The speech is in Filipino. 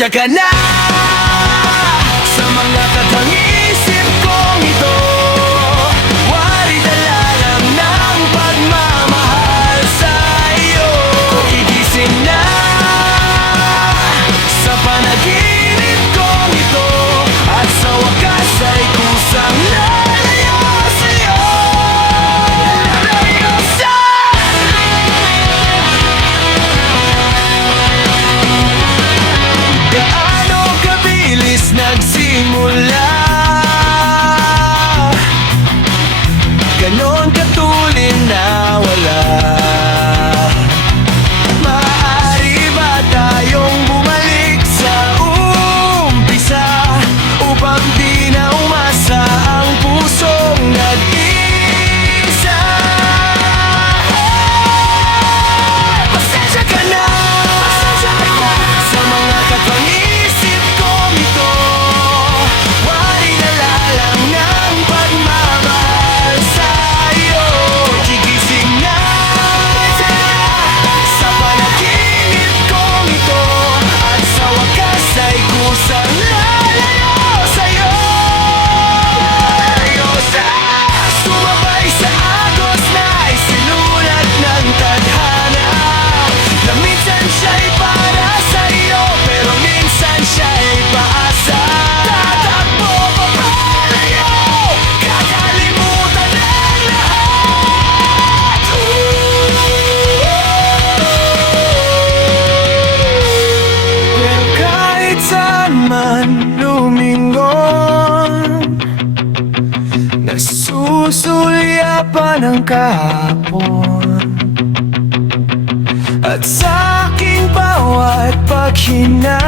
Pasensya ka na sa mga katang-isip kong ito. Wari dala lang ng pagmamahal sa iyo. Gigising na sa panaginip kong ito, at sa wakas ay kusang lalayo sa'yo. Lalayo sa gaano kabilis nagsimula, ganon katulin na wala. Maaari ba tayong bumalik sa umpisa, upang di na umasa ang pusong nag-iisa? Pasensya ka na sa mga katang-isip kong ito. Wari dala lang ng pagmamahal sa iyo. Gigising na sa panaginip kong ito, at sa wakas ay kusang lalayo sa'yo. Lalayo sa sumabay sa agos na isinulat ng tadhana, na minsan siya'y para sa'yo, pero minsan siya'y paasa. Tatakbo pa palayo, kakalimutan ang lahat. Pero kahit saan man lumingon, nasusulyapan ang kahapon, at sa aking bawat paghinga